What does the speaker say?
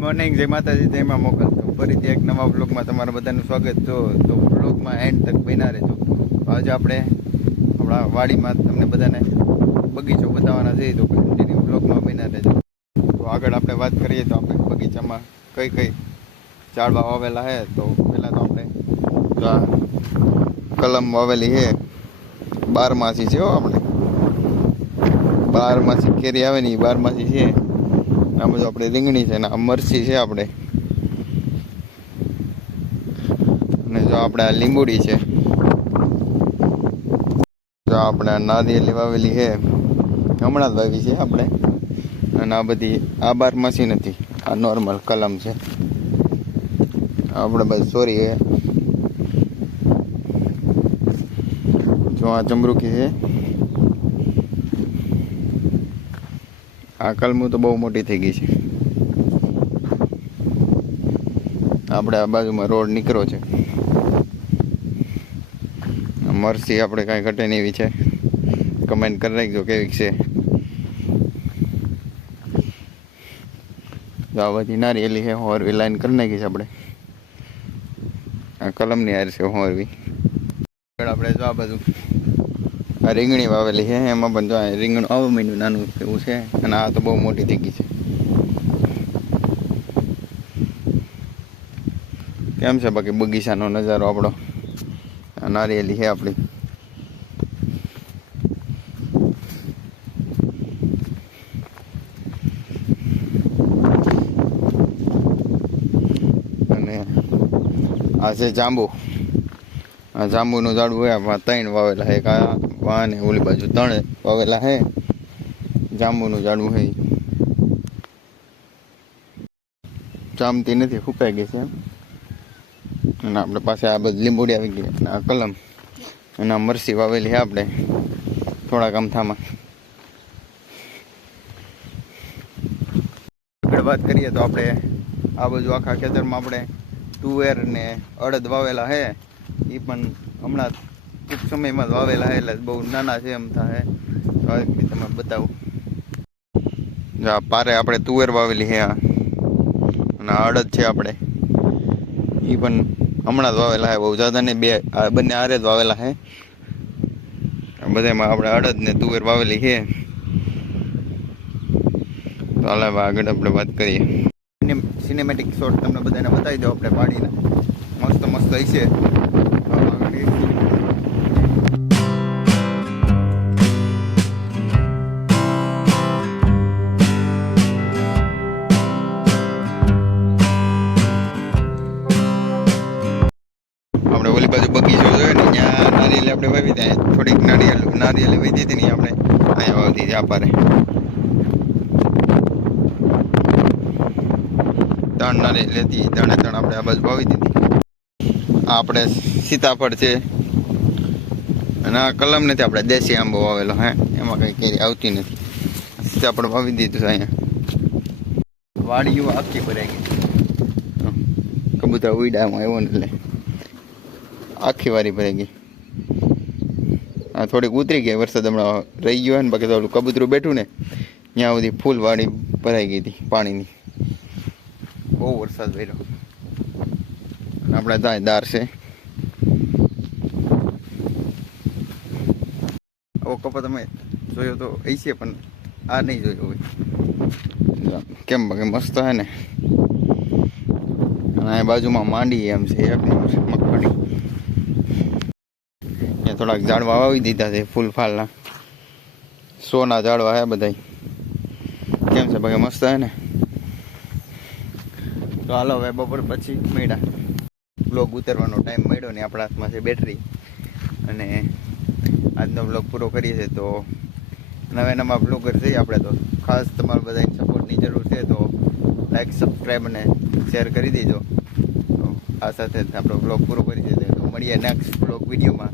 Morning જય માતાજી જયમાં મોકલતો ફરીથી એક નવા બ્લોગમાં તમારા બધાનું સ્વાગત. છો તો બ્લોગમાં એન્ડ તક બન્યા રહેજો. આજે આપણે આપણા વાડીમાં તમને બધાને બગીચો બતાવવાના છે, તો કન્ટિન્યુ બ્લોગમાં બન્યા રહેજો. તો આગળ આપણે વાત કરીએ તો આપણે બગીચામાં કઈ કઈ ઝાડવા વાવેલા છે. તો પહેલાં તો આપણે કલમ વાવેલી છે, બારમાસી છે હો આપણે. બારમાસી કેરી આવે ને એ બારમાસી છે. આ બધું આપણે રીંગણી છે ને આ મરચી છે આપણે. અને જો આપણે આ લીંબુડી છે. જો આપણે નારિયેલી વાવેલી છે. હમણાં જ વાવી છે આપણે. અને આ બધી આ બારમાસી નથી આ નોર્મલ કલમ છે. આપણે બસ સોરી છે જો આ ચમરૂકી છે. આ કલમું તો બહુ મોટી થઈ ગઈ છે. આપણે આ બાજુમાં રોડ નીકળ્યો છે. મરસી આપણે કાંઈ ઘટે નહીં એવી છે. કમેન્ટ કરી નાખજો કેવી છે. આ બધી નારિયેલી છે હોરવી લાઈન કરી નાખી છે આપણે. આ કલમની હાર છે હોરવી આપણે જો આ આ રીંગણી વાવેલી છે, એમાં પણ જો રીંગણું આવું મહિનું નાનું એવું છે, અને આ તો બહુ મોટી થઈ છે. કેમ છે બાકી બગીચાનો નજારો આપણો? નારિયેલી છે આપણી. અને આ છે જાંબુ. આ જાંબુનું ઝાડવું હોય ત્રણ વાવેલા છે, એક આ વા ને ઓલી બાજુ ત્રણ વાવેલા છે જાંબુનું ઝાડવું ઈ. જામતી નથી ફૂંકાઈ ગઈ છે અને આપણે પાસે આ બધી લીંબોડી આવી ગઈ અને આ કલમ. અને આ મરસી વાવેલી છે આપણે, થોડાક અમથામાં આગળ વાત કરીએ તો આપણે આ બાજુ આખા ખેતરમાં આપણે તુવેર ને અડદ વાવેલા છે એ પણ હમણાં ટૂંક સમયમાં જ વાવેલા એટલે બહુ નાના છે એમ થાય. તો આ બતાવું. જો આ પારે આપણે તુવેર વાવેલી છે અને અડદ છે આપણે. એ પણ હમણાં જ વાવેલા છે બહુ જાદા ને બે, આ બંને આરે જ વાવેલા છે બધામાં આપણે અડદ ને તુવેર વાવેલી છે તો આગળ આપણે વાત કરીએ. સિનેમેટિક શોટ તમને બધાને બતાવી દો આપણે પાડીને. મસ્ત મસ્ત હશે. થોડીક નારિયેલ નારિયેલી વહી દીધી ને આપણે અહીંયા વાવી દીધી ત્રણ નારિયેલી લેતી ત્રણે ત્રણ આપણે આ બાજુ વાવી દીધી. આ આપણે સીતાફળ છે. અને આ કલમ નથી આપણે દેશી આંબો વાવેલો હે? એમાં કંઈ કેરી આવતી નથી. સીતાફળ વાવી દીધું છે અહીંયા. વાડીઓ આખી ભરાઈ ગઈ. કબૂતર ઉડામાં આવ્યો ને એટલે આખી વારી ભરાઈ ગઈ. આ થોડીક ઉતરી ગઈ, વરસાદ હમણાં રહી ગયો ને, બાકી તો ઓલું કબૂતરું બેઠું ને, ત્યાં સુધી ફૂલ વાડી ભરાઈ ગઈ હતી પાણીની. બહુ વરસાદ પડ્યો આપણા આપણે ત્યાં દાર છે. આવો કપા તમે જોયો તો એ છે, પણ આ નહીં જોયો હોય. કેમ બાકી મસ્ત હે ને. અને બાજુમાં માંડી એમ છે એક નંબર મગફળી. થોડાક ઝાડવા વાવી દીધા છે ફૂલ ફાલના. સોના ઝાડવા હે બધા કેમ છે ભાઈ, મસ્ત હે ને? તો હાલો હવે બપોર પછી મળ્યા. બ્લોગ ઉતરવાનો ટાઈમ મળ્યો ને આપણા હાથમાં છે બેટરી અને આજનો બ્લોગ પૂરો કરીએ છીએ તો નવા નવા બ્લોગર જઈએ આપણે તો. ખાસ તમારા બધાની સપોર્ટની જરૂર છે તો લાઈક સબસ્ક્રાઈબ અને શેર કરી દેજો. આ સાથે આપણો બ્લોગ પૂરો કરી દઈએ તો મળીએ નેક્સ્ટ બ્લોગ વિડીયોમાં